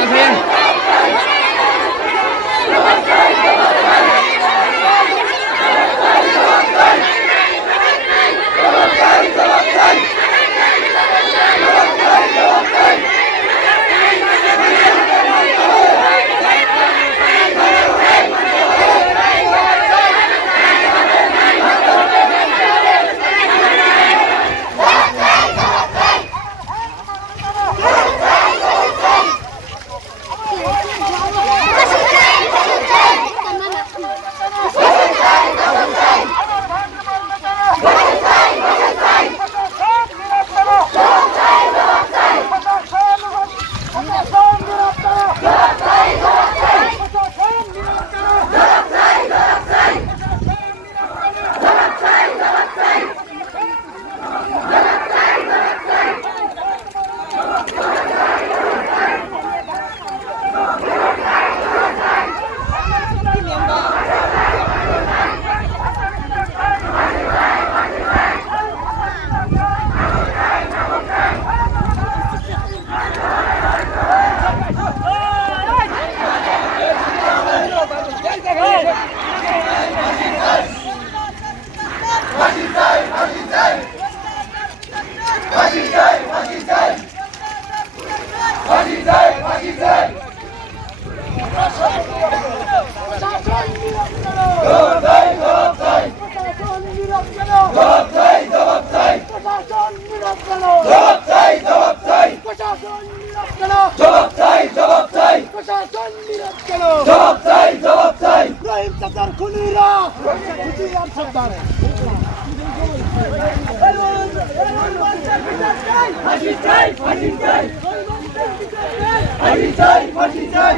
Thank you. প্রশাসন নীরব কেন জবাব চাই জবাব চাই রহিম চাচার খুনিরা খুঁজিয়ার সর্দার ফাঁসি চাই ফাঁসি চাই ফাঁসি চাই ফাঁসি চাই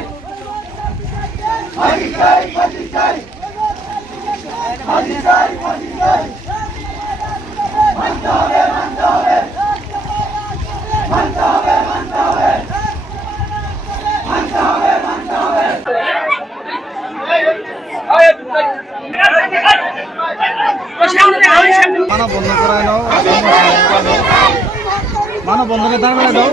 ফাঁসি চাই ফাঁসি চাই ফাঁসি চাই ফাঁসি চাই মানতে হবে মানতে হবে বন্ধ করায় নাও। মানব বন্ধ করে দাঁড়ানো দাও।